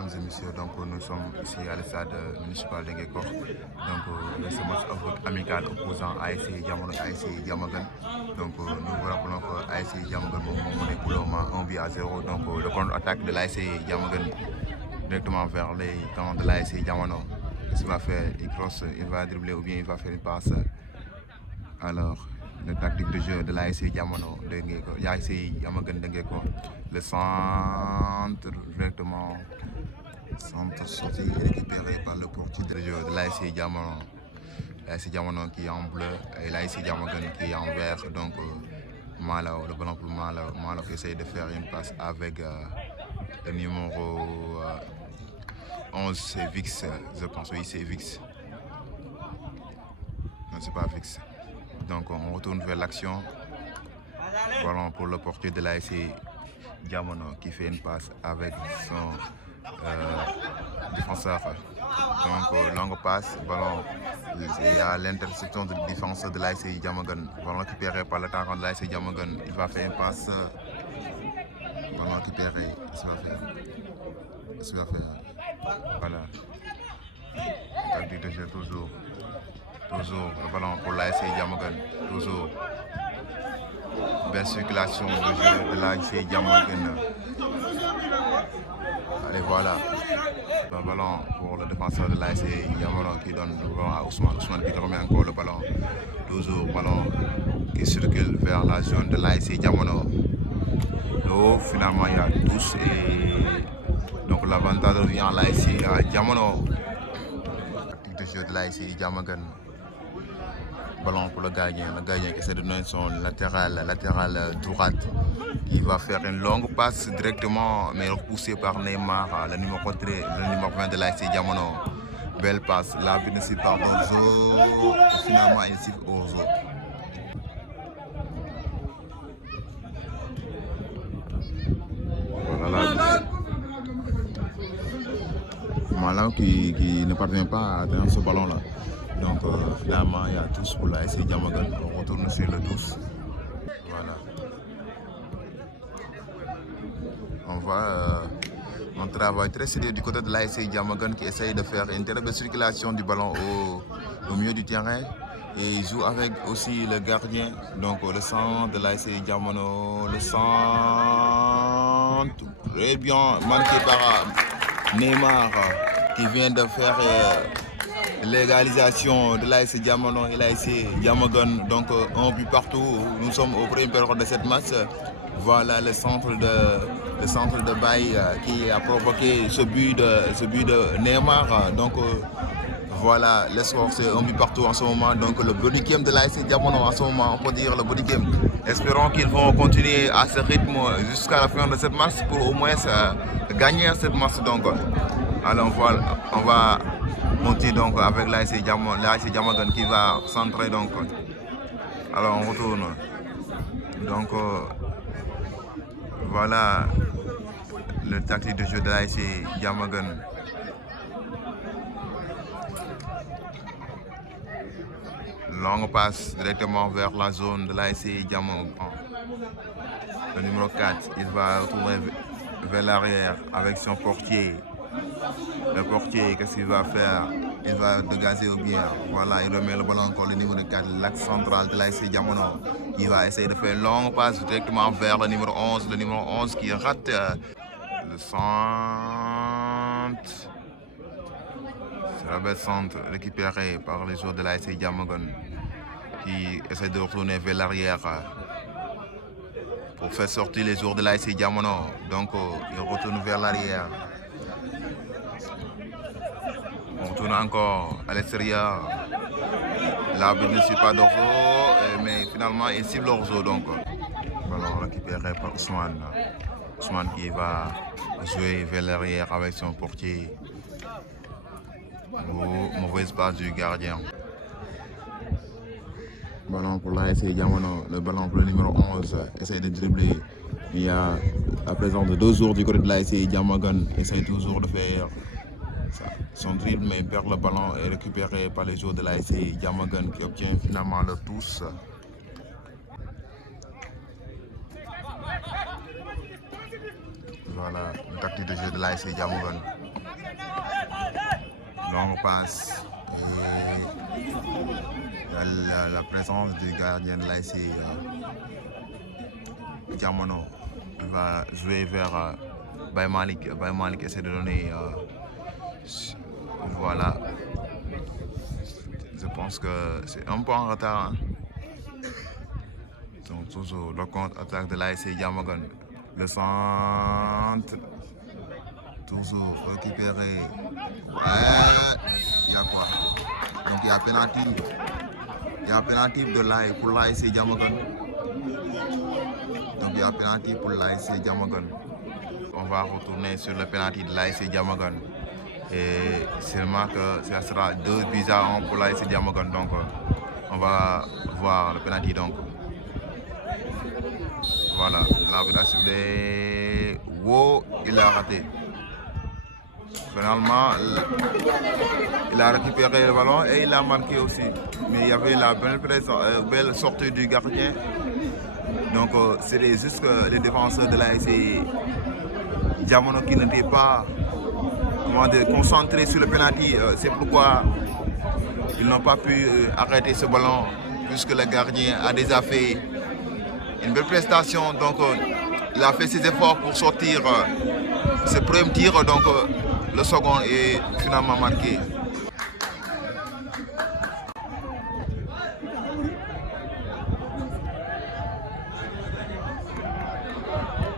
Mesdames et messieurs, donc nous sommes ici à l'estade municipal de Ngekor. Donc ce match amical opposant ASC Diamono ASC Diamaguène. Donc nous vous rappelons que ASC Diamaguène est pour le moment 1-0. Donc le contre-attaque de l'ASC Diamaguène directement vers les camps de l'ASC Diamono. Qu'est-ce qu'il va faire? Il crosse, il va dribbler ou bien il va faire une passe. Alors, le tactique de jeu de l'ASC Diamono de Ngekor, l'ASC Diamaguène de Ngekor. Le centre directement, centre sorti récupéré par le portier de jeu de l'ASC Diamono. L'ASC Diamono qui est en bleu et l'ASC Diamaguène qui est en vert. Donc Malao, le ballon pour Malao. Malao qui essaye de faire une passe avec le numéro 11, c'est Vix, je pense, oui c'est Vix. Non, c'est pas Vix. Donc on retourne vers l'action. Ballon pour le portier de l'ASC Diamono qui fait une passe avec son défenseur. Donc longue passe, ballon à l'intersection de défenseur de l'ASC Diamaguène. Ballon récupéré par l'attaquant de l'ASC Diamaguène. Il va faire une passe. Ballon récupéré. Qu'est-ce qu'il va faire? Voilà. Tactique de jeu toujours. Toujours le ballon pour l'ASC Diamaguène. Toujours. Belle circulation de jeu de l'ASC Diamaguène. Allez, voilà. Le ballon pour le défenseur de l'ASC Diamono qui donne le ballon à Ousmane. Ousmane qui remet encore le ballon. Toujours ballon qui circule vers la zone de l'ASC Diamono. Donc finalement il y a tous et donc l'avantage revient à l'ASC Diamono. Tactique de jeu de l'ASC Diamaguène. Ballon pour le gardien qui essaie de donner son latéral droite. Il va faire une longue passe directement, mais repoussé par Neymar, le numéro 20 de l'ASC Diamono. Belle passe, l'arbitre ne siffle pas Ozo, finalement il siffle Ozo. Voilà l'arbitre. Malao qui ne parvient pas à atteindre ce ballon là. Donc finalement il y a tous pour l'ASC Diamaguène. On retourne sur le 12. Voilà. On voit un travail très sérieux du côté de l'ASC Diamaguène qui essaye de faire une très belle circulation du ballon au milieu du terrain. Et il joue avec aussi le gardien, donc le centre de l'ASC Diamono, le centre très bien manqué par Neymar qui vient de faire l'égalisation de l'ASC Diamono et l'ASC Diamaguène. Donc un but partout, nous sommes au premier période de cette match. Voilà le centre de Baye qui a provoqué ce but de Neymar. Donc voilà, le score c'est un but partout en ce moment. Donc le body game de l'ASC Diamono en ce moment, on peut dire le body game. Espérons qu'ils vont continuer à ce rythme jusqu'à la fin de cette match pour au moins gagner cette match. Donc alors on va monter donc avec l'ASC Diamaguène qui va centrer donc. Alors on retourne. Donc voilà le tactique de jeu de l'ASC Diamaguène. Longue passe directement vers la zone de l'ASC Diamaguène. Le numéro 4, il va retourner vers l'arrière avec son portier. Le portier, qu'est-ce qu'il va faire? Il va dégager au bien. Voilà, il remet le ballon encore le numéro 4, l'axe central de l'ASC Diamono. Il va essayer de faire une longue passe directement vers le numéro 11. Le numéro 11 qui rate le centre. C'est le bel centre récupéré par les joueurs de l'ASC Diamono qui essaie de retourner vers l'arrière pour faire sortir les joueurs de l'ASC Diamono. Donc il retourne vers l'arrière. On retourne encore à l'extérieur. L'arbitre ne suit pas d'Orzo, mais finalement il cible Orzo. Donc ballon récupéré par Ousmane. Ousmane qui va jouer vers l'arrière avec son portier. Mauvaise passe du gardien. Ballon pour l'ASC Diamono, le ballon pour le numéro 11, essaye de dribbler. Il y a la présence de 2 jours du côté de l'ASC Diamaguène, essaye toujours de faire son dribble, mais perd le ballon et récupéré par les joueurs de l'ASC Diamaguène qui obtient finalement le tous. Voilà, une tactique de jeu de l'ASC Diamaguène. longue passe. Et la présence du gardien de l'ASC Diamono va jouer vers Baye Malik. Baye Malik essaie de donner. Voilà. Je pense que c'est un peu en retard. Hein. Donc toujours le contre-attaque de l'ASC Diamaguène. Le centre. Toujours récupéré. Ouais. Il y a quoi? Donc il y a pénalty. Il y a pénalty de l'ASC pour l'ASC Diamaguène. Donc il y a pénalty pour l'ASC Diamaguène. On va retourner sur le pénalty de l'ASC Diamaguène. Et seulement que ça sera 2-1 pour l'ASC Diamaguène. Donc on va voir le pénalty. Donc voilà, l'arbitre a sifflé. Wow, il a raté. Finalement, il a récupéré le ballon et il a marqué aussi. Mais il y avait la belle sortie du gardien. Donc c'était juste que les défenseurs de l'ASC Diamono qui n'étaient pas concentrés sur le penalty. C'est pourquoi ils n'ont pas pu arrêter ce ballon puisque le gardien a déjà fait une belle prestation. Donc il a fait ses efforts pour sortir ce premier tir. Donc le second est finalement marqué.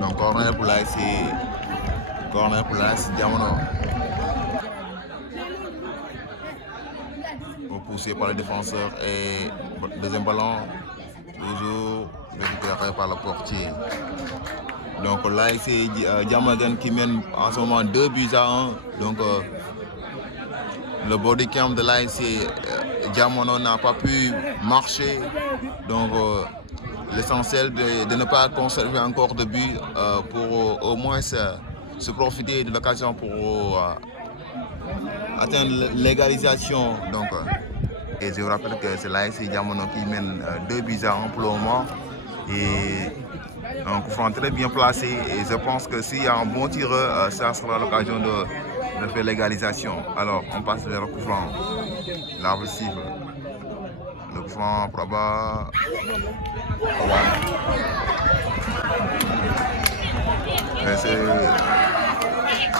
Donc corner pour l'ASC Diamono. Poussé par le défenseur et deuxième ballon toujours récupéré par le portier. Donc l'ASC Diamaguène qui mène en ce moment 2-1. Donc le body cam de l'ASC Diamono n'a pas pu marcher. Donc l'essentiel de ne pas conserver encore de but pour au moins se profiter de l'occasion pour atteindre l'égalisation. Donc, et je vous rappelle que c'est l'ASC Diamono qui mène 2-1 pour le moment. Et un coup franc très bien placé. Et je pense que s'il y a un bon tireur, ça sera l'occasion de faire l'égalisation. Alors, on passe vers le coup franc. L'arbitre siffle. Le coup franc pour là-bas.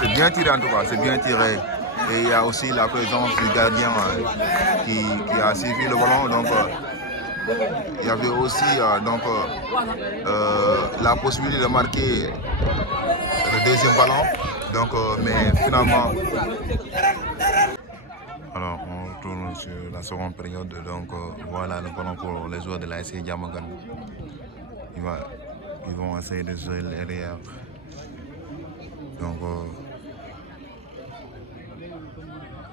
C'est bien tiré en tout cas, c'est bien tiré. Et il y a aussi la présence du gardien qui a suivi le ballon. Donc il y avait aussi la possibilité de marquer le deuxième ballon. Donc, mais finalement, alors on retourne sur la seconde période. Donc voilà le ballon pour les joueurs de l'ASC Diamaguène. Ils vont essayer de jouer l'arrière. Donc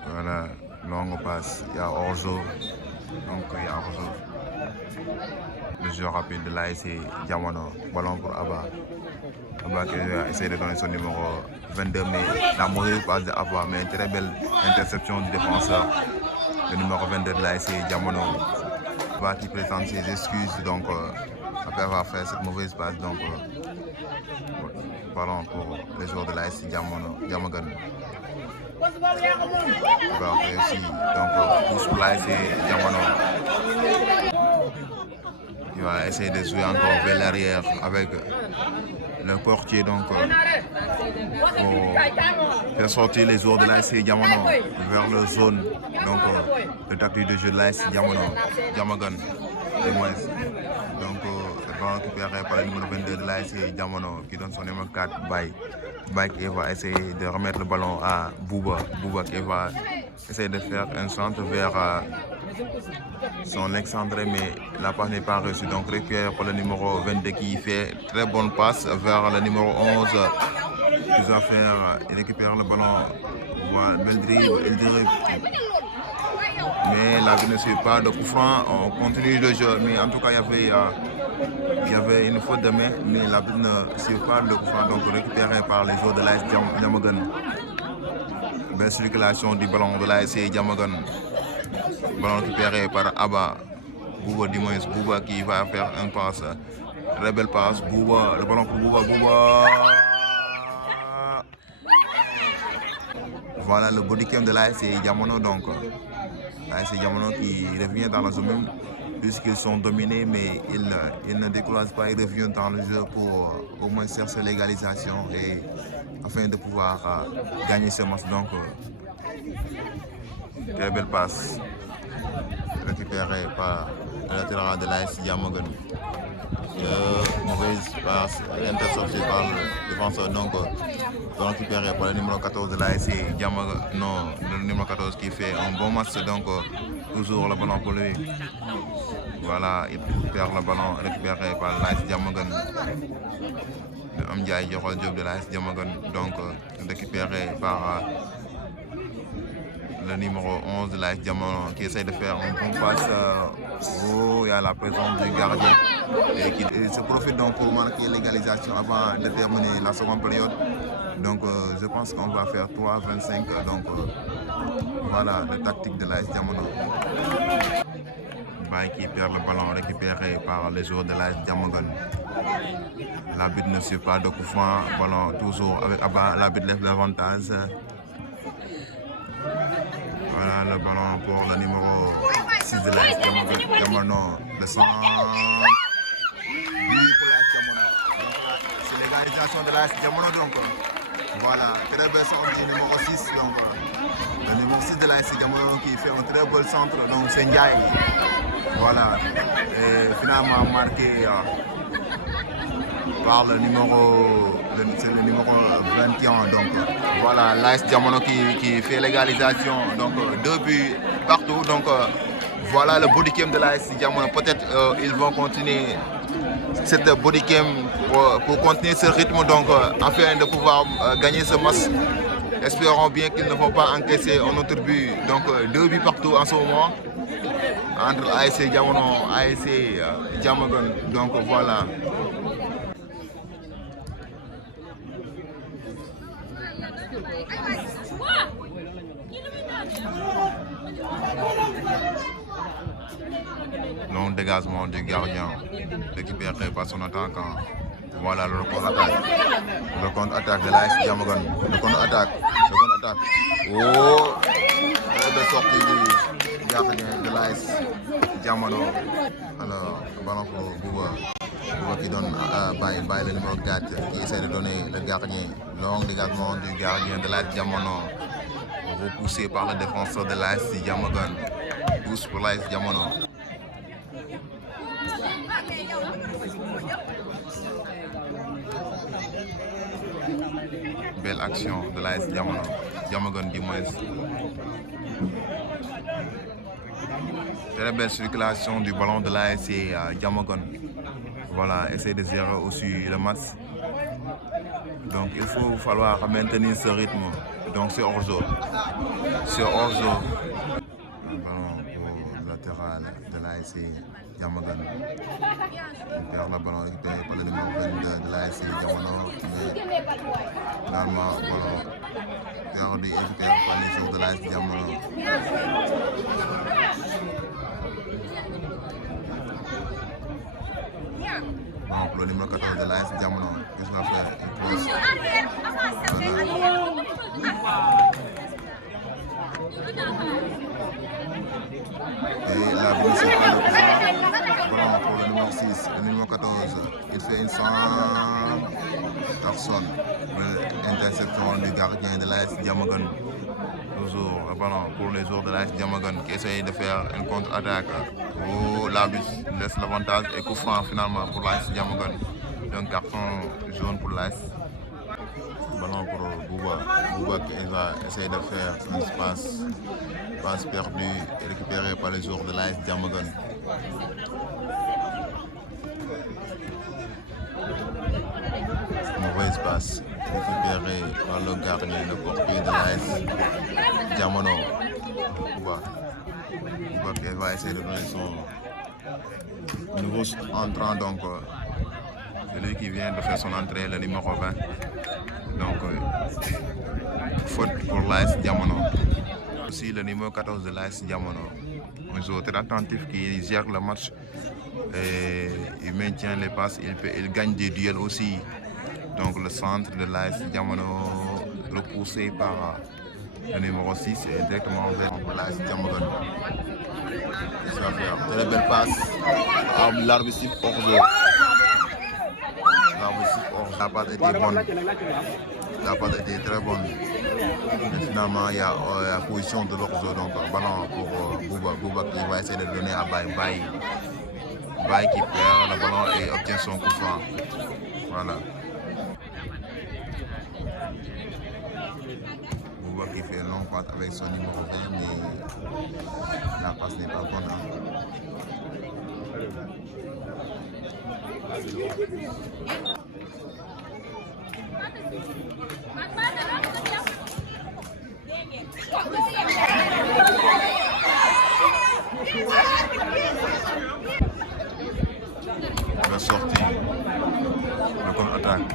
voilà, longue passe, il y a hors-jeu. Donc il y a hors-jeu. Le jeu rapide de l'ASC Diamono, ballon pour Abba. Abba qui a essayé de donner son numéro 22, mais la mauvaise passe de Abba, mais une très belle interception du défenseur, le numéro 22 de l'ASC Diamono. Abba qui présente ses excuses, donc après avoir fait cette mauvaise passe, donc ballon pour les joueurs de l'ASC Diamaguène. Il va réussir, donc pousse pour l'ASC Diamono. Il va essayer de jouer encore vers l'arrière avec le portier, donc pour faire sortir les joueurs de l'ASC Diamono vers la zone, donc le tactique de jeu de l'ASC Diamaguène. Donc il va récupérer par le numéro 22 de l'ASC Diamono qui donne son numéro 4, Baye. Baye qui va essayer de remettre le ballon à Bouba. Bouba qui va essayer de faire un centre vers son excentré, mais la passe n'est pas reçue. Donc récupéré par le numéro 22 qui fait très bonne passe vers le numéro 11 qui va faire, il récupère le ballon. Voilà, bel dribble, il dribble. Mais la vie ne suit pas de coup franc, on continue le jeu, mais en tout cas il y avait une faute de main, mais la vie ne suit pas de coup franc, donc récupéré par les joueurs de l'ASC Diamaguène. Belle circulation du ballon de l'ASC Diamaguène. Ballon récupéré par Abba, Bouba Dimois, Bouba qui va faire un passe, très belle passe, Bouba, le ballon pour Bouba. voilà le bodycam de l'ASC Diamono. Donc l'ASC Diamono qui revient dans la zone même, puisqu'ils sont dominés, mais ils ne découragent pas, ils reviennent dans le jeu pour au moins chercher l'égalisation et afin de pouvoir gagner ce match. Donc très belle passe récupérée par le latéral de l'AS Diamaguène. Mauvaise passe interceptée par le défenseur. Donc récupéré par le numéro 14 de l'AS Diamaguène. Non, le numéro 14 qui fait un bon match. Donc toujours le ballon pour lui. Voilà, il perd le ballon récupéré par l'AS Diamaguène. Amdiaye Diorol Diop de l'AS Diamaguène. Donc récupéré par le numéro 11 de l'AS Diamono qui essaie de faire un bon passe. Il y a la présence du gardien et qui se profite donc pour marquer l'égalisation avant de terminer la seconde période. Donc je pense qu'on va faire 3-25. Donc voilà la tactique de l'AS Diamono. Baye qui perd le ballon récupéré par les joueurs de l'AS Diamaguène. L'arbitre ne suit pas de coup franc. Ballon toujours avec Abba. L'arbitre lève l'avantage. Voilà le ballon pour le numéro 6 de l'AS Diamono. Le centre. But pour l'AS Diamono. C'est l'égalisation de l'AS Diamono. Donc voilà, très belle sortie du numéro 6. Donc le numéro 6 de l'AS Diamono qui fait un très beau centre. Donc c'est Ndiaye. Voilà. Et finalement marqué par le numéro 21. Donc voilà, l'AS Diamono qui fait l'égalisation. Donc 2 buts partout. Donc voilà le bodycam de l'AS Diamono. Peut-être ils vont continuer cette bodycam pour continuer ce rythme. Donc afin de pouvoir gagner ce match. Espérons bien qu'ils ne vont pas encaisser un autre but. Donc 2 buts partout en ce moment entre ASC Diamono et ASC Diamaguène. Donc voilà. Long dégagement du gardien récupéré par son attaquant. Voilà le contre-attaque. Le contre-attaque de l'AS Diamaguène. Le contre-attaque. Oh, de sortie du gardien de l'AS Diamono. Alors, le ballon pour Bouba. Bouba qui donne à Baye le numéro 4 qui essaie de donner le gardien. Long dégagement du gardien de l'AS Diamono. Repoussé par le défenseur de l'AS Diamaguène. Tous pour l'AS Diamono. Belle action de l'AS Diamaguène du moins. Très belle circulation du ballon de l'AS Diamaguène. Voilà, essayer de gérer aussi le match. Donc il faut falloir maintenir ce rythme. Donc c'est hors-jeu. C'est hors-jeu. Le ballon pour le latéral de l'AS Diamaguène. Il perd le ballon récupéré par le numéro 22 de l'AS Diamono. Finalement, le ballon perdu et récupéré par les joueurs de l'AS Diamono. Donc le numéro 14 de l'AS Diamono, qu'est-ce qu'il va faire? Et la blessure de ballon pour le numéro 6, le numéro 14, il fait une centre, personne. L'interception du gardien de l'AS Diamaguène. Toujours le ballon pour les joueurs de l'AS Diamaguène qui essayent de faire une contre-attaque. Oh, l'arbitre laisse l'avantage et coup franc finalement pour l'AS Diamaguène. Donc carton jaune pour l'AS. Ballon pour Bouba. Bouba qui va essayer de faire un passe perdu et récupéré par les joueurs de l'AS Diamaguène. Mauvaise passe récupérée par le gardien, le portier de l'AS Diamono. Bouba qui va essayer de donner son nouveau entrant. Donc celui qui vient de faire son entrée, le numéro 20. Donc faute pour l'AS Diamono. Aussi le numéro 14 de l'AS Diamono. Un joueur très attentif qui gère le match. Et il maintient les passes, il gagne des duels aussi. Donc le centre de l'AS Diamono repoussé par Le numéro 6 est directement vers l'AS Diamaguène. Ça va faire très belle passe. L'arbitre siffle hors-jeu. La passe était bonne. La passe était très bonne. Mais finalement, il y a la position de l'hors-jeu. Donc, ballon pour Bouba. Bouba qui va essayer de donner à Baye. Baye qui perd le ballon et obtient son coup franc. Voilà. Bouba qui fait long passe avec son numéro 20, mais la passe n'est pas bonne. La sortie, la contre-attaque.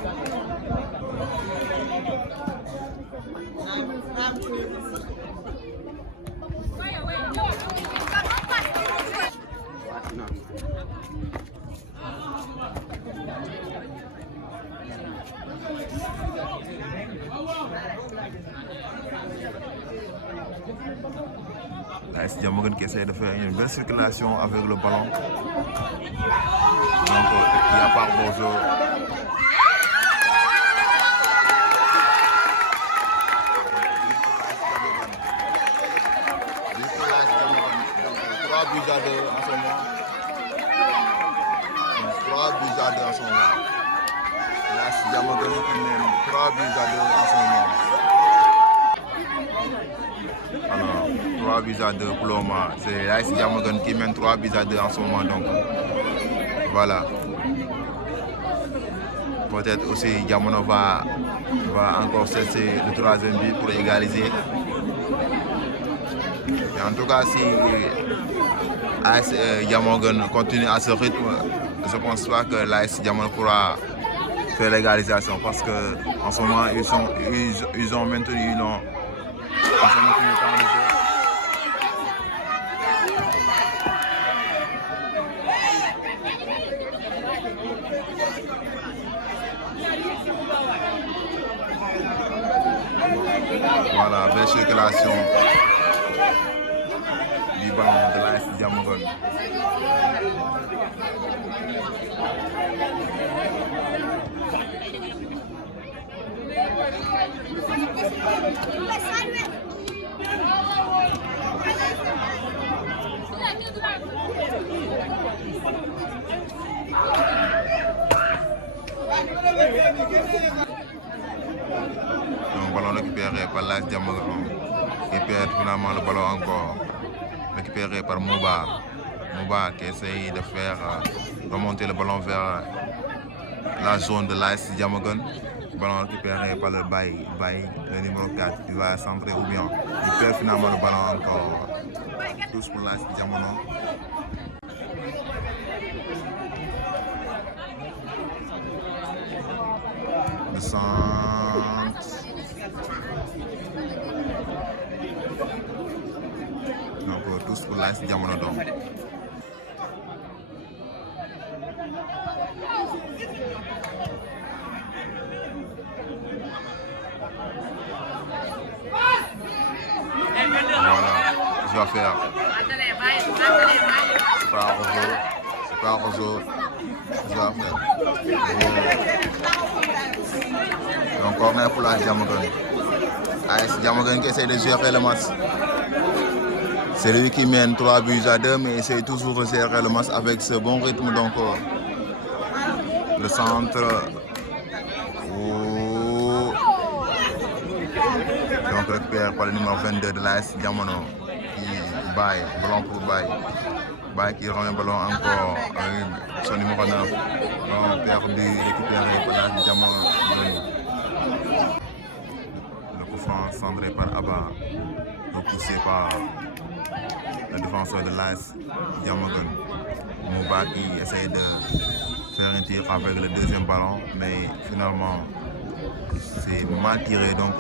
l'AS Diamaguène qui essaie de faire une belle circulation avec le ballon. Donc il n'y a pas bonjour. Trois buts à 2 en ce moment. 3 buts à 2 en ce moment. l'AS Diamaguène qui mène 3 buts à 2 en ce moment. Alors, 3 buts à 2 pour le moment. C'est l'AS Diamaguène qui mène 3 buts à 2 en ce moment. Donc, voilà. Peut-être aussi Diamono va encore chercher le 3e but pour égaliser. Et en tout cas, si l'AS Diamaguène continue à ce rythme, je ne pense pas que l'AS Diamaguène pourra faire l'égalisation parce qu'en ce moment, ils ont maintenu le temps de jeu. Voilà, belle circulation du ballon de l'AS Diamaguène. Donc, ballon récupéré par l'AS Diamaguène qui perd finalement le ballon encore récupéré par Mouba. Mouba qui essaye de faire remonter le ballon vers la zone de l'AS Diamaguène. Ballon récupéré par le Baye, le numéro 4, il va centrer ou bien il perd finalement le ballon encore. Tous pour l'AS Diamaguène. Le centre. Donc tous pour l'AS Diamaguène. Voilà, je vais faire. C'est pas un roseau. Je vais faire. Donc corner pour l'AS Diamaguène. AS Diamaguène qui essaie de gérer le match. C'est lui qui mène 3 buts à 2, mais essaie toujours de gérer le match avec ce bon rythme. Donc le centre. Donc récupéré par le numéro 22 de l'AS Diamaguène qui Baye, ballon pour Baye. Baye qui remet le ballon encore avec son numéro 9. Ballon perdu, récupéré par l'AS Diamaguène. Le coup franc centré par Abba, repoussé par le défenseur de l'AS Diamaguène. Mouba qui essaie de faire un tir avec le 2e ballon, mais finalement c'est mal tiré. Donc